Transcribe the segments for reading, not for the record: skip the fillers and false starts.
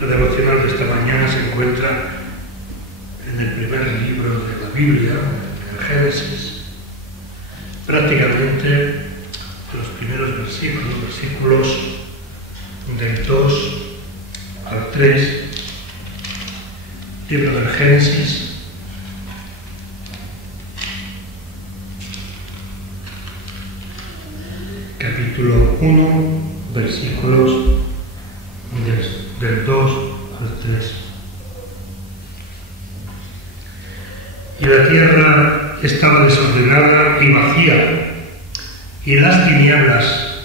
La devocional de esta mañana se encuentra en el primer libro de la Biblia, en el Génesis, prácticamente los primeros versículos del 2 al 3, libro del Génesis, capítulo 1, versículos del 2 al 3. Y la tierra estaba desordenada y vacía, y las tinieblas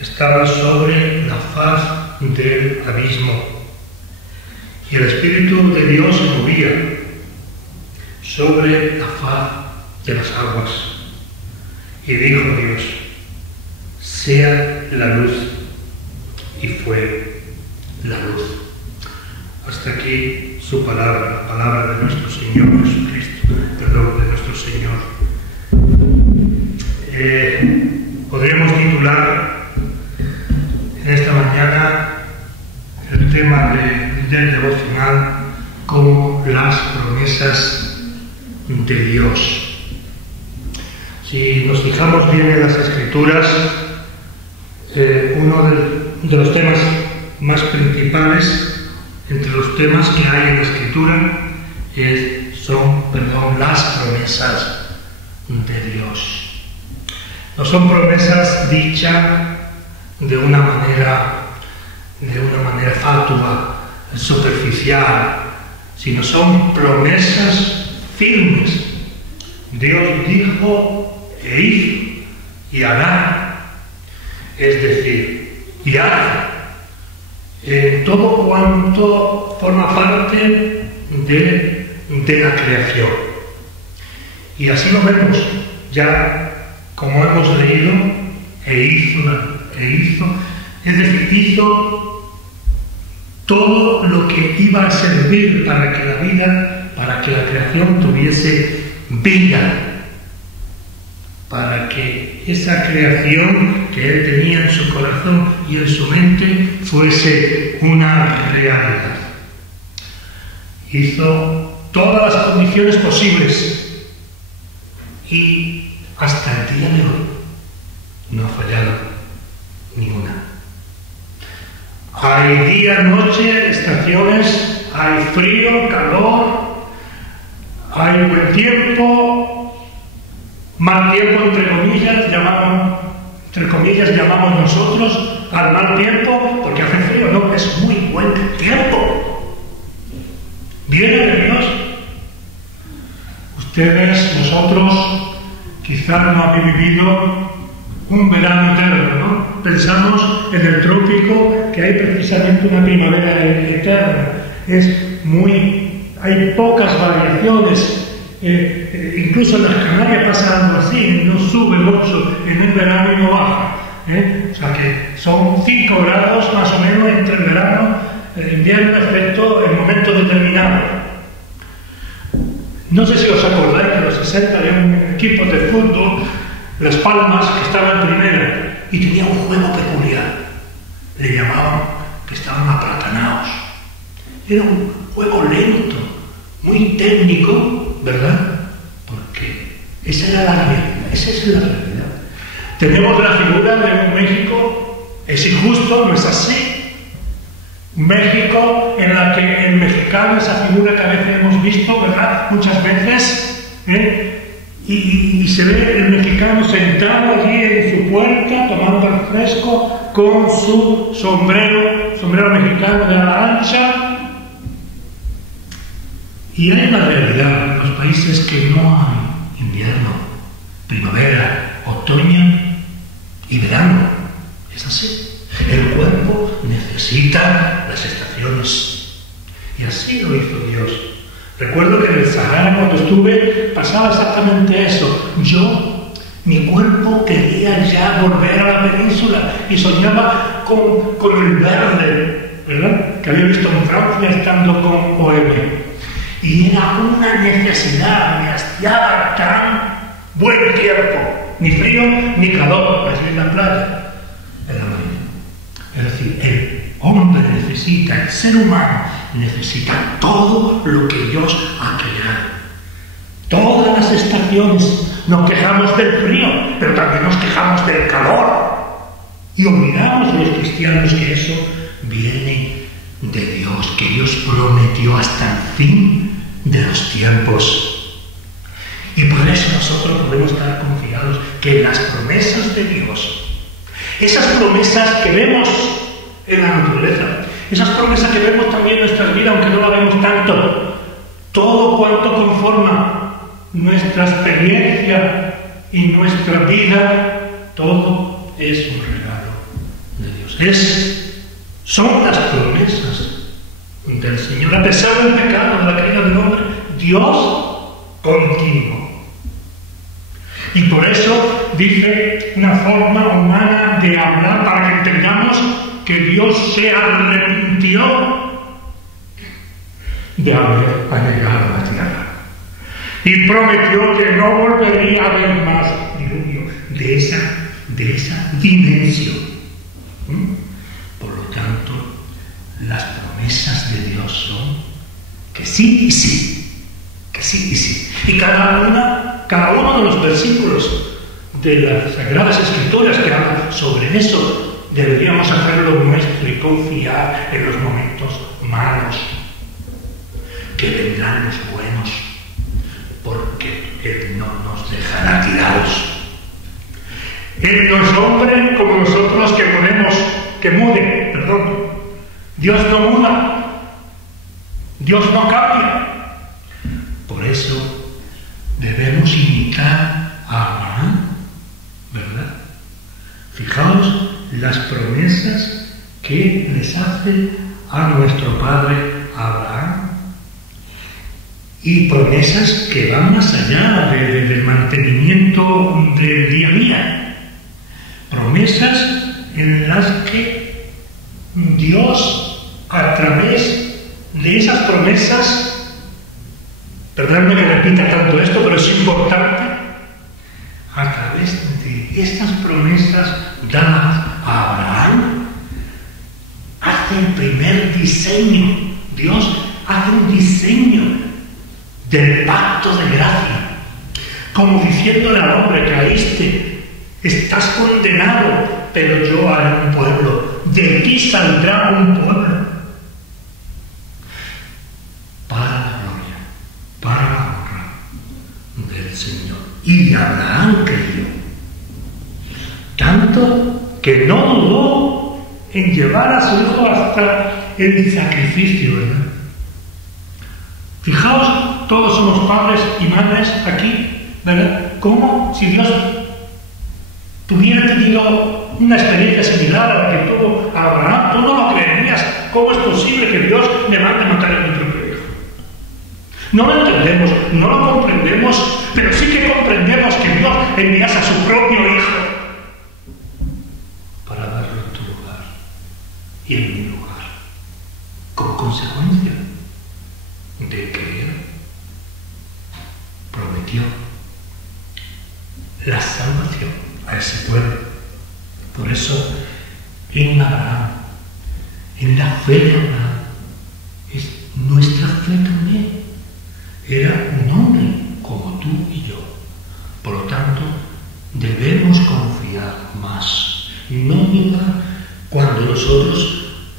estaban sobre la faz del abismo, y el Espíritu de Dios se movía sobre la faz de las aguas. Y dijo Dios: sea la luz, y fue la luz. Hasta aquí su palabra, la palabra de nuestro Señor Jesucristo, perdón, de nuestro Señor. Podríamos titular en esta mañana el tema del devocional como las promesas de Dios. Si nos fijamos bien en las Escrituras, uno de los temas más principales entre los temas que hay en la Escritura son las promesas de Dios. No son promesas dichas de una manera fatua, superficial, sino son promesas firmes. Dios dijo e hizo y hará, es decir, y hace todo cuanto forma parte de la creación. Y así lo vemos ya, como hemos leído, e hizo, es decir, hizo todo lo que iba a servir para que la creación tuviese vida, para que esa creación que él tenía en su corazón y en su mente fuese una realidad. Hizo todas las condiciones posibles y hasta el día de hoy no ha fallado ninguna. Hay día, noche, estaciones, hay frío, calor, hay buen tiempo, mal tiempo, entre comillas llamamos nosotros al mal tiempo porque hace frío. No, es muy buen tiempo. Viene de Dios. Ustedes, nosotros, quizás no habéis vivido un verano eterno, ¿no? Pensamos en el trópico, que hay precisamente una primavera eterna. Hay pocas variaciones. Incluso en las Canarias pasa algo así, no sube mucho en el verano y no baja. O sea que son 5 grados más o menos entre el verano y el invierno, excepto en momentos determinados. No sé si os acordáis de los 60 de un equipo de fútbol, Las Palmas, que estaba en primera y tenía un juego peculiar. Le llamaban que estaban aplatanados. Era un juego lento, muy técnico, ¿verdad? Porque esa era la realidad, esa es la realidad. Tenemos la figura de un México, es injusto, no es así. México en la que el mexicano, esa figura que a veces hemos visto, ¿verdad? Muchas veces, y se ve el mexicano sentado allí en su puerta, tomando el fresco, con su sombrero mexicano de ala ancha. Y hay una realidad en los países que no hay invierno, primavera, otoño y verano. Es así. El cuerpo necesita las estaciones. Y así lo hizo Dios. Recuerdo que en el Sahara, cuando estuve, pasaba exactamente eso. Mi cuerpo quería ya volver a la península y soñaba con el verde, ¿verdad? Que había visto en Francia estando con Bohemia. Y era una necesidad, me hastiaba tan buen tiempo, ni frío ni calor, allí en la playa, en la marina. Es decir, Él hombre necesita, el ser humano necesita todo lo que Dios ha creado. Todas las estaciones. Nos quejamos del frío, pero también nos quejamos del calor. Y olvidamos los cristianos que eso viene de Dios, que Dios prometió hasta el fin de los tiempos. Y por eso nosotros podemos estar confiados que las promesas de Dios, esas promesas que vemos en la naturaleza, esas promesas que vemos también en nuestras vidas, aunque no la vemos tanto, todo cuanto conforma nuestra experiencia y nuestra vida, todo es un regalo de Dios. Son las promesas del Señor. A pesar del pecado, de la caída del hombre, Dios continuó. Y por eso dice una forma humana de hablar para que entendamos que Dios se arrepintió de haber anegado la tierra. Y prometió que no volvería a haber más diluvio de esa dimensión. Por lo tanto, las promesas de Dios son que sí y sí, que sí y sí. Y cada uno de los versículos de las Sagradas Escrituras que hablan sobre eso, deberíamos hacerlo nuestro y confiar en los momentos malos, que vendrán los buenos, porque Él no nos dejará tirados. Él no es hombre como nosotros que mude. Dios no muda, Dios no cambia. Por eso debemos imitar a Abraham, ¿verdad? Fijaos las promesas que les hace a nuestro padre Abraham. Y promesas que van más allá del mantenimiento del día a día. Promesas en las que Dios, a través de esas promesas, perdóname que repita tanto esto, pero es importante, a través de estas promesas dadas a Abraham, hace el primer diseño. Dios hace un diseño del pacto de gracia, como diciéndole al hombre: caíste, estás condenado, pero yo haré un pueblo, de ti saldrá un pueblo, para la gloria, para la honra del Señor. Y Abraham creyó, tanto que no dudó en llevar a su hijo hasta el sacrificio, ¿verdad? Fijaos, todos somos padres y madres aquí, ¿verdad? ¿Cómo? Si Dios tuviera tenido una experiencia similar a la que tuvo Abraham, tú no lo creerías. ¿Cómo es posible que Dios me mande a matar a mi propio hijo? No lo entendemos, no lo comprendemos, pero sí que comprendemos que Dios enviase a su propio hijo para darlo en tu lugar y en mi lugar, con consecuencia de que Él prometió la salvación a ese pueblo. Por eso, en Abraham, en la fe de Abraham, es nuestra fe también. Era un hombre como tú y yo. Por lo tanto, debemos confiar más. No dudar cuando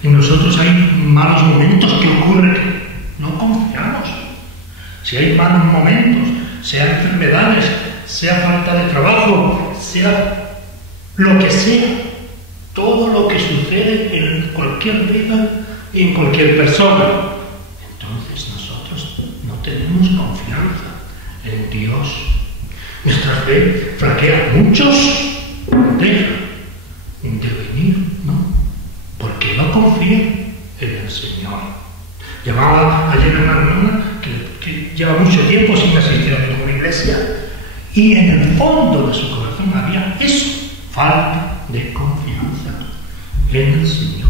en nosotros hay malos momentos que ocurren. No confiamos. Si hay malos momentos, sea enfermedades, sea falta de trabajo, sea lo que sea, todo lo que sucede en cualquier vida y en cualquier persona, entonces nosotros no tenemos confianza en Dios. Nuestra fe flaquea. Muchos dejan de venir, ¿no? Porque no confían en el Señor. Llamaba ayer a una hermana que lleva mucho tiempo sin asistir a ninguna iglesia, y en el fondo de su corazón había eso, falta de confianza en el Señor.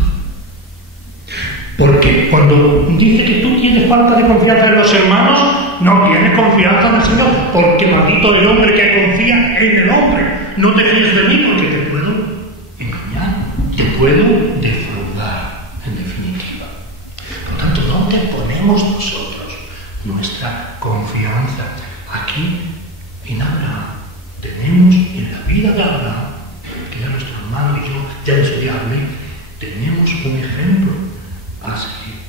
Porque cuando dice que tú tienes falta de confianza en los hermanos, no tienes confianza en el Señor, porque maldito el hombre que confía en el hombre. No te fíes de mí porque te puedo engañar, te puedo defraudar. ya en su día hablé, tenemos un ejemplo a seguir.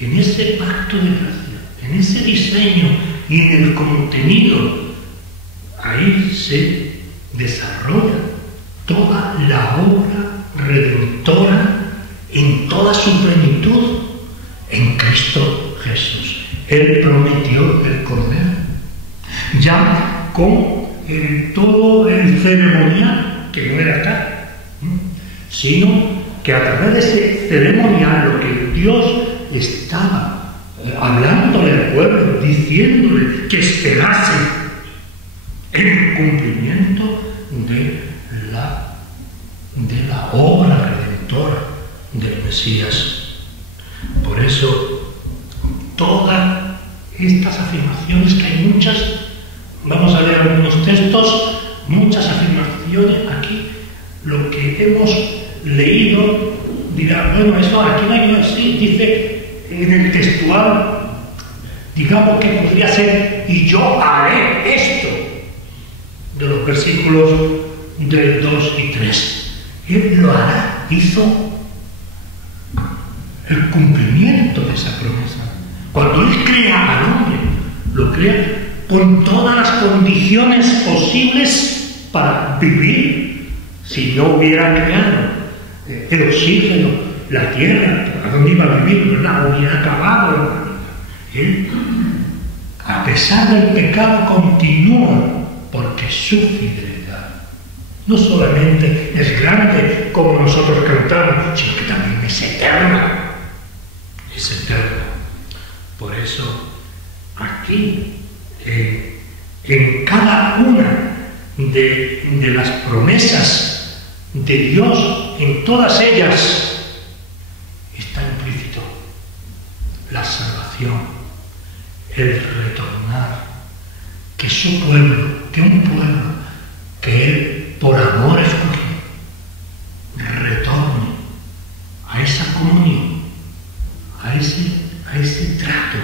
En ese pacto de gracia, en ese diseño y en el contenido, ahí se desarrolla toda la obra redentora en toda su plenitud en Cristo Jesús. Él prometió el Cordero, ya con todo el ceremonial, que no era acá, sino que a través de ese ceremonial, lo que Dios estaba hablándole al pueblo, diciéndole que esperase el cumplimiento de la obra redentora del Mesías. Por eso, todas estas afirmaciones, que hay muchas, vamos a leer algunos textos, muchas afirmaciones aquí, lo que hemos leído dirá, bueno, eso aquí no hay así, dice en el textual, digamos que podría ser, y yo haré esto, de los versículos del 2 y 3. Él lo hará, hizo el cumplimiento de esa promesa. Cuando Él crea al hombre, lo crea con todas las condiciones posibles para vivir. Si no hubiera creado el oxígeno, la tierra, ¿a dónde iba a vivir? ¿Verdad? Hubiera acabado. Él, a pesar del pecado, continúa, porque su fidelidad no solamente es grande como nosotros cantamos, sino que también es eterna. Es eterna. Por eso, aquí, en cada una de las promesas de Dios, en todas ellas, está implícito la salvación, el retornar, que su pueblo, que un pueblo que Él por amor escogió, retorne a esa comunión, a ese trato,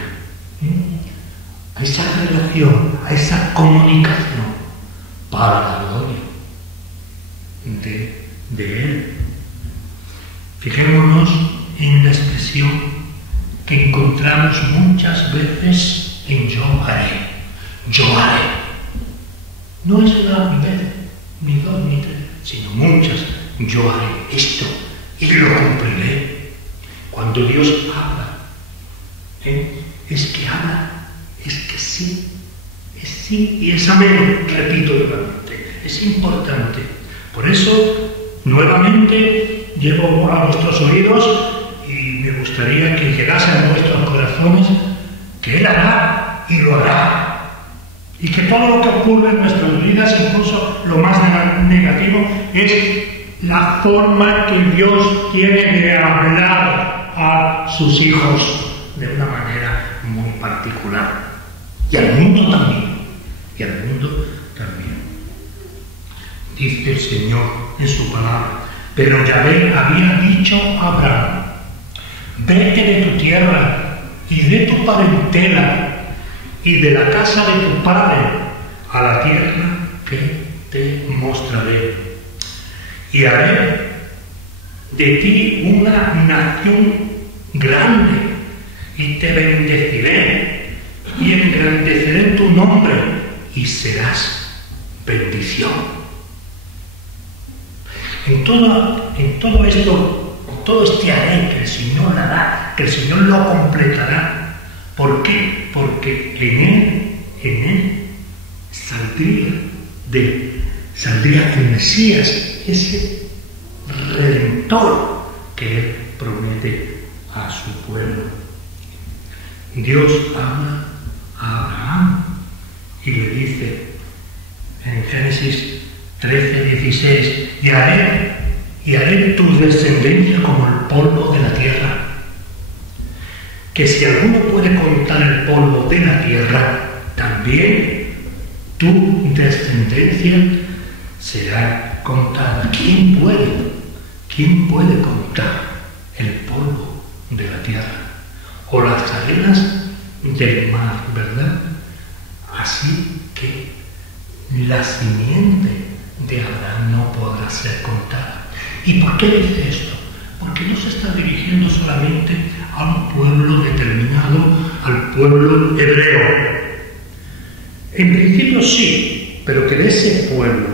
a esa relación, a esa comunicación para la gloria de Él. Fijémonos en la expresión que encontramos muchas veces en yo haré. Yo haré. No es una vez, ni dos, ni tres, sino muchas. Yo haré esto y lo cumpliré. Cuando Dios habla, es que habla, es que sí, es sí y es amén, repito nuevamente. Es importante. Por eso, nuevamente, llevo a vuestros oídos y me gustaría que llegasen a vuestros corazones que Él hará y lo hará. Y que todo lo que ocurre en nuestras vidas, incluso lo más negativo, es la forma que Dios tiene de hablar a sus hijos de una manera muy particular. Y al mundo también. Y al mundo también. Dice el Señor en su palabra: pero Yahvé había dicho a Abraham: vete de tu tierra y de tu parentela y de la casa de tu padre a la tierra que te mostraré, y haré de ti una nación grande, y te bendeciré, y engrandeceré tu nombre, y serás bendición. En todo esto, en todo este haré que el Señor hará, que el Señor lo completará. ¿Por qué? Porque en Él saldría el Mesías, ese Redentor que Él promete a su pueblo. Dios ama a Abraham y le dice en Génesis 13:16: y haré tu descendencia como el polvo de la tierra. Que si alguno puede contar el polvo de la tierra, también tu descendencia será contada. ¿Quién puede contar el polvo de la tierra? O las arenas del mar, ¿verdad? Así que la simiente de Abraham no podrá ser contada. ¿Y por qué dice esto? Porque no se está dirigiendo solamente a un pueblo determinado, al pueblo hebreo. En principio sí, pero que de ese pueblo,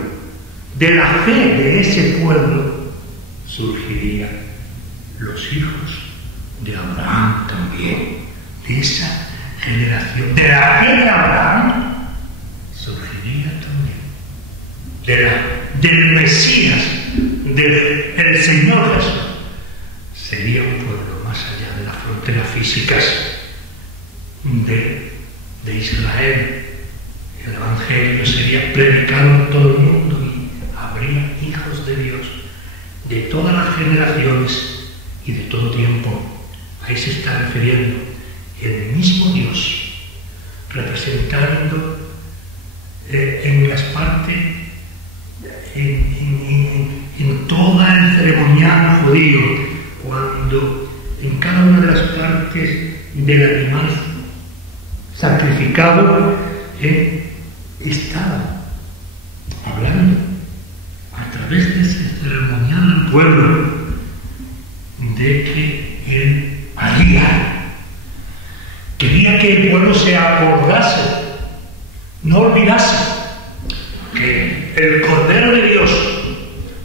de la fe de ese pueblo, surgirían los hijos de Abraham también, de esa generación. De la fe de Abraham surgiría también, del Mesías, del Señor Jesús. Sería un pueblo más allá de las fronteras físicas de Israel. El Evangelio sería predicado en todo el mundo y habría hijos de Dios de todas las generaciones y de todo tiempo. Ahí se está refiriendo el mismo Dios, representando en las partes, en todo el ceremonial judío, cuando en cada una de las partes del animal sacrificado estaba hablando a través de ese ceremonial al pueblo de que él quería que el pueblo se acordase, no olvidase que el Cordero de Dios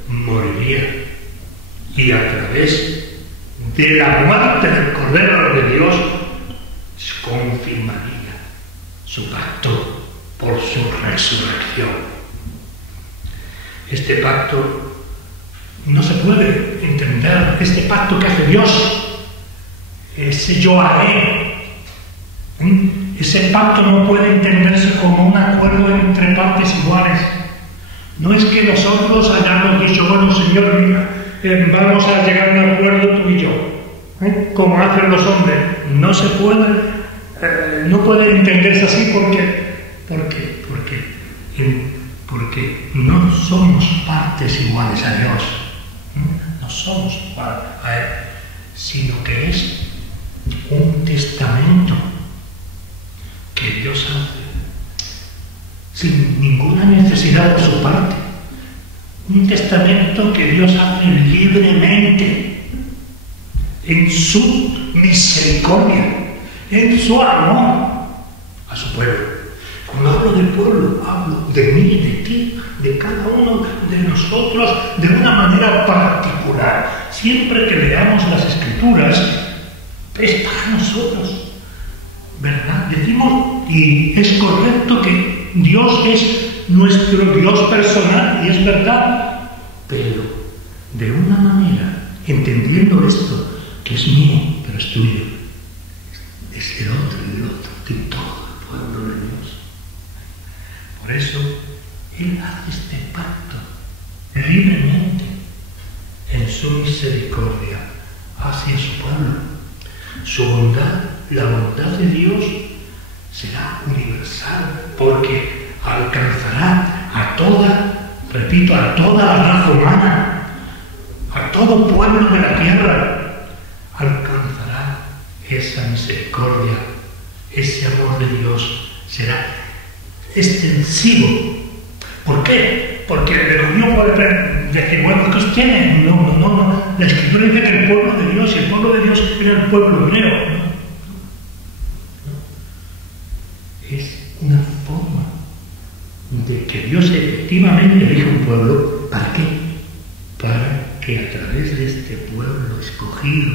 moriría y a través de la muerte del Cordero de Dios confirmaría su pacto por su resurrección. Este pacto no se puede entender, este pacto que hace Dios, ese yo haré, ese pacto no puede entenderse como un acuerdo entre partes iguales. No es que nosotros hayamos dicho, bueno, Señor, mira, vamos a llegar a un acuerdo tú y yo, como hacen los hombres. No se puede, no puede entenderse así porque no somos partes iguales a Dios, no somos iguales a Él, sino que es un testamento que Dios hace sin ninguna necesidad de su parte, un testamento que Dios hace libremente en su misericordia, en su amor a su pueblo. Cuando hablo del pueblo, hablo de mí, de ti, de cada uno de nosotros, de una manera particular. Siempre que leamos las Escrituras, es para nosotros, ¿verdad? Decimos, y es correcto que Dios es nuestro Dios personal, y es verdad, pero de una manera, entendiendo esto, que es mío, pero es tuyo, es el otro, de todo el pueblo de Dios. Por eso, Él hace este pacto libremente en su misericordia hacia su pueblo. Su bondad, la bondad de Dios, será universal porque alcanzará a toda, repito, a toda la raza humana, a todo pueblo de la tierra. Alcanzará esa misericordia, ese amor de Dios será extensivo. ¿Por qué? Porque el judío puede decir, bueno, ¿qué os tienen? No. La Escritura dice que el pueblo de Dios, y el pueblo de Dios era el pueblo hebreo. No. Es una forma de que Dios efectivamente elige un pueblo. ¿Para qué? Para que a través de este pueblo escogido,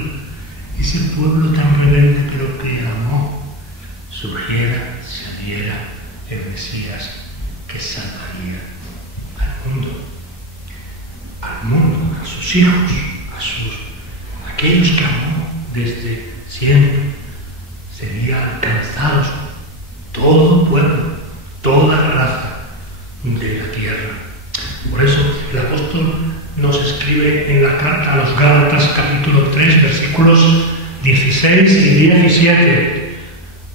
ese pueblo tan rebelde pero que amó, surgiera, saliera el Mesías que salvaría al mundo, a sus hijos, a aquellos que amó desde siempre. Sería alcanzados todo pueblo, toda raza de la tierra. Por eso el apóstol nos escribe en la carta a los Gálatas, capítulo 3, versículos 16 y 17.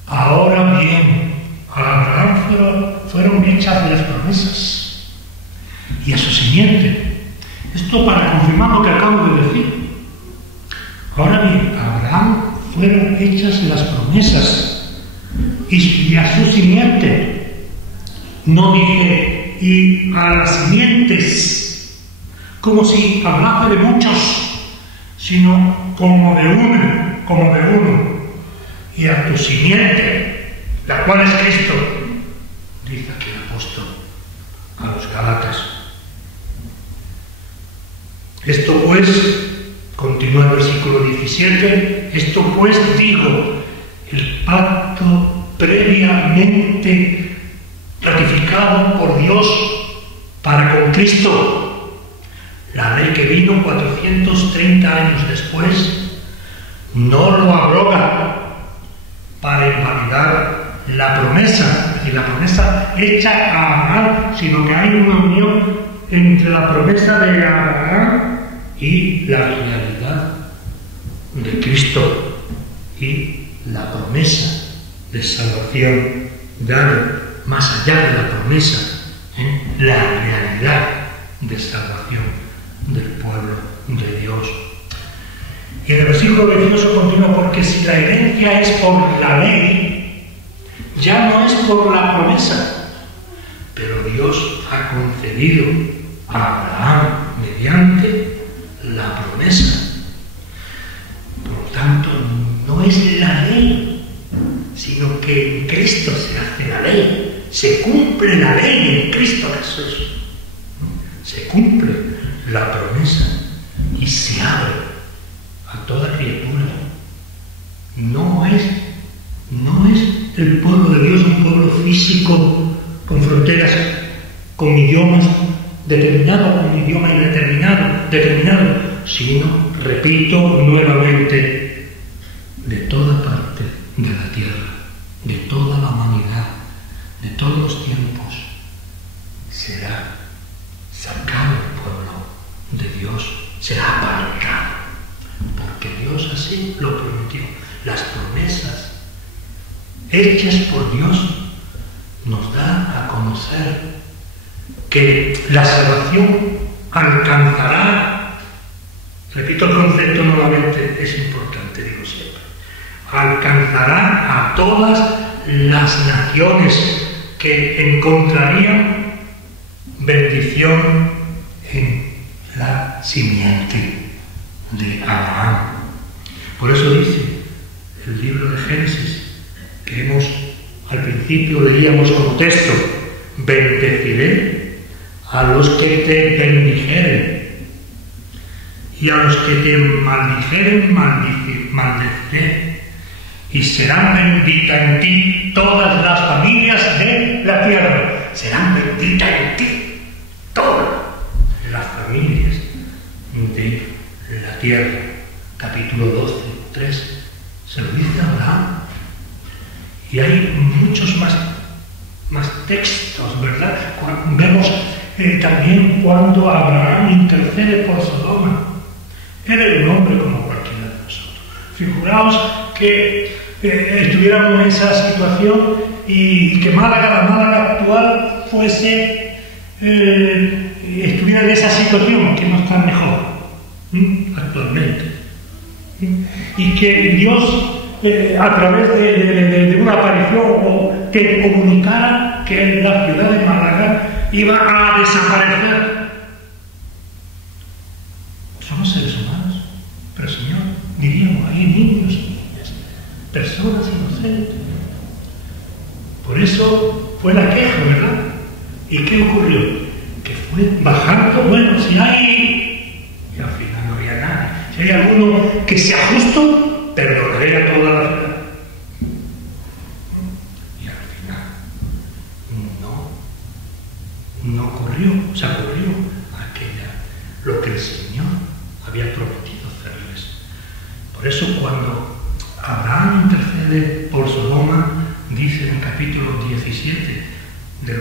Ahora bien, a Abraham fueron hechas las promesas y a su simiente. Esto para confirmar lo que acabo de decir. Ahora bien, a Abraham fueron hechas las promesas y a su simiente. No dije y a las simientes, como si hablase de muchos, sino como de uno, y a tu simiente, la cual es Cristo, dice aquí el apóstol a los Gálatas. Esto pues, continúa el versículo 17, esto pues digo, el pacto previamente ratificado por Dios para con Cristo, la ley que vino 430 años después, no lo abroga para invalidar la promesa, y la promesa hecha a Abraham, sino que hay una unión entre la promesa de Abraham y la realidad de Cristo y la promesa de salvación dada más allá de la promesa, la realidad de salvación del pueblo de Dios. Y en el versículo 28 continúa, porque si la herencia es por la ley, ya no es por la promesa, pero Dios ha concedido a Abraham mediante la promesa. Por lo tanto, no es la ley, sino que en Cristo se hace la ley, se cumple la ley en Cristo Jesús, se cumple la promesa y se abre a toda criatura. No es el pueblo de Dios un pueblo físico con fronteras, con idiomas determinados, con un idioma determinado, sino, repito nuevamente, de toda parte de la tierra, de toda la humanidad, de todos los tiempos, será sacado el pueblo de Dios, será apartado, porque Dios así lo prometió. Las promesas hechas por Dios nos da a conocer que la salvación alcanzará, repito el concepto nuevamente, es importante, digo siempre, alcanzará a todas las naciones que encontrarían bendición en la simiente de Abraham. Por eso dice el libro de Génesis, que al principio leíamos como texto, bendeciré a los que te bendijeren, y a los que te maldijeren, maldeciré, y serán benditas en ti todas las familias de la tierra. Serán benditas en ti todas las familias de la tierra. Capítulo 12, 3, se lo dice a Abraham. Y hay muchos más textos, ¿verdad? Vemos también cuando Abraham intercede por Sodoma. Era un hombre como cualquiera de nosotros. Figuraos que estuviéramos en esa situación y que la Málaga actual estuviera en esa situación, que no está mejor actualmente. Y que Dios, a través de una aparición, que comunicara que la ciudad de Málaga iba a desaparecer. Somos seres humanos, pero Señor, diríamos, hay niños y niñas, personas inocentes. Por eso fue la queja, ¿verdad? ¿Y qué ocurrió? Que fue bajando, bueno, si hay, y al final no había nadie. Si hay alguno que sea justo, perdonaré a toda la ciudad. Y al final no ocurrió, lo que el Señor había prometido hacerles. Por eso cuando Abraham intercede por Sodoma, dice en el capítulo 17 del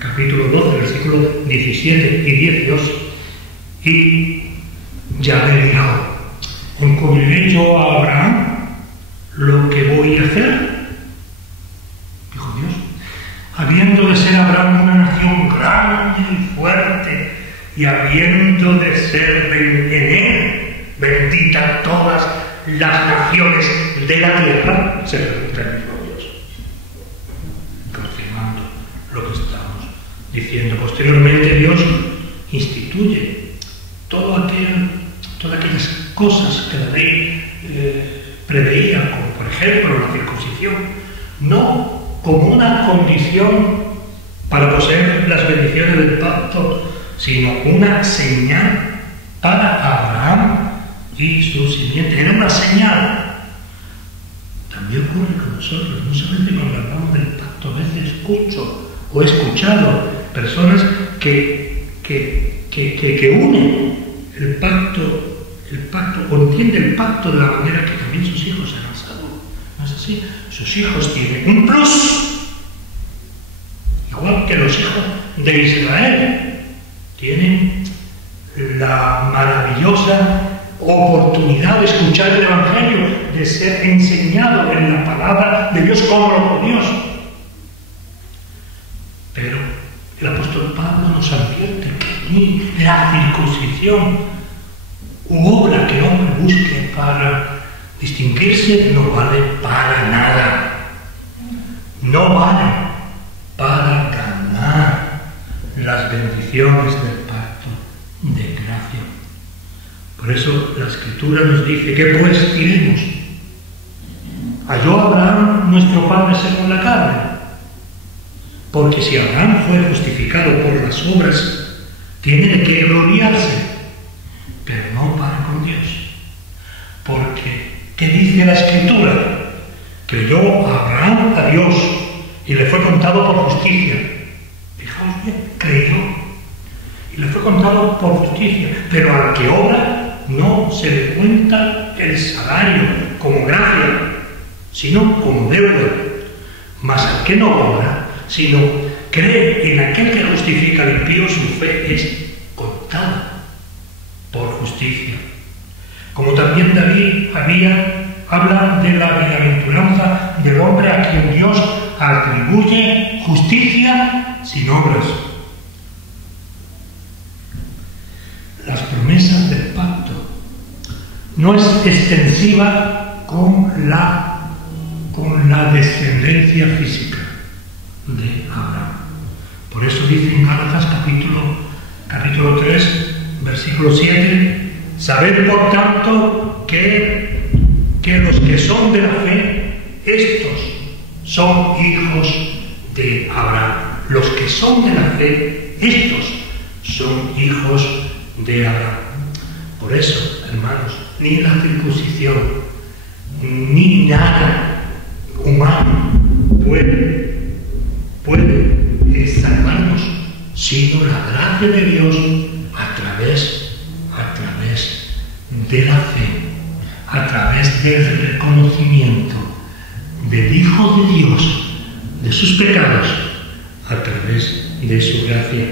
capítulo 12, versículos 17 y 18, y Yahvé dijo, encubriré yo a Abraham lo que voy a hacer, dijo Dios, habiendo de ser Abraham una nación grande y fuerte, y habiendo de ser en él bendita todas las naciones de la tierra, se pregunta el mismo Dios, confirmando diciendo, posteriormente Dios instituye todas aquellas cosas que la ley preveía, como por ejemplo la circuncisión, no como una condición para poseer las bendiciones del pacto, sino una señal para Abraham y su simiente. Era una señal. También ocurre con nosotros. No solamente cuando hablamos del pacto, a veces escucho o he escuchado personas que unen el pacto o entienden el pacto de la manera que también sus hijos serán salvos. ¿No es así? Sus hijos tienen un plus, igual que los hijos de Israel tienen la maravillosa oportunidad de escuchar el Evangelio, de ser enseñado en la palabra de Dios como lo Dios. Pero el apóstol Pablo nos advierte que ni la circuncisión u obra que hombre busque para distinguirse no vale para nada. No vale para ganar las bendiciones del pacto de gracia. Por eso la Escritura nos dice que pues diremos, halló Abraham nuestro padre según la carne, porque si Abraham fue justificado por las obras, tiene de qué gloriarse, pero no para con Dios. Porque, ¿qué dice la Escritura? Creyó Abraham a Dios y le fue contado por justicia. Fijaos bien, creyó y le fue contado por justicia, pero al que obra no se le cuenta el salario como gracia, sino como deuda. Mas al que no obra, sino cree en aquel que justifica al impío, su fe es contada por justicia. Como también David habla de la bienaventuranza del hombre a quien Dios atribuye justicia sin obras. Las promesas del pacto no es extensiva con la descendencia física de Abraham. Por eso dice en Gálatas capítulo 3, versículo 7, sabed por tanto que los que son de la fe, estos son hijos de Abraham. Los que son de la fe, estos son hijos de Abraham. Por eso, hermanos, ni la circuncisión, ni nada humano puede salvarnos, sino la gracia de Dios a través de la fe, a través del reconocimiento del Hijo de Dios, de sus pecados, a través de su gracia.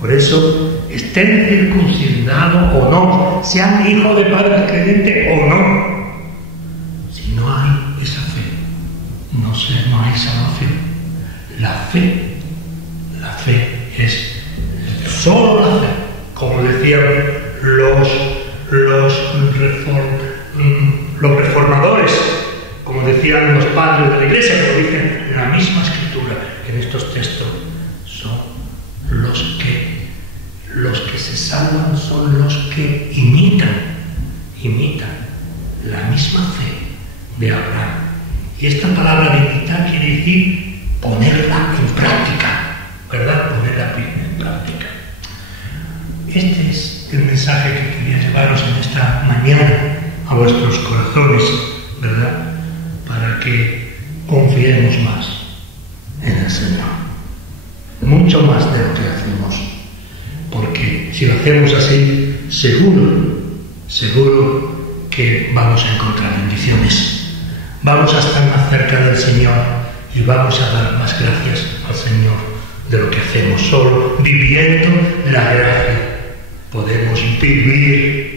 Por eso, estén circuncidados o no, sean hijos de padre creyente o no, si no hay esa fe, no hay salvación. La fe es solo la fe, como decían los reformadores, como decían los padres de la Iglesia, como dicen la misma Escritura en estos textos, son los que se salvan, son los que imitan la misma fe de Abraham. Y esta palabra de imitar quiere decir ponerla en práctica, ¿verdad? Ponerla en práctica. Este es el mensaje que quería llevaros en esta mañana a vuestros corazones, ¿verdad? Para que confiemos más en el Señor, mucho más de lo que hacemos, porque si lo hacemos así, seguro que vamos a encontrar bendiciones, vamos a estar más cerca del Señor y vamos a dar más gracias al Señor de lo que hacemos. Solo viviendo la gracia podemos vivir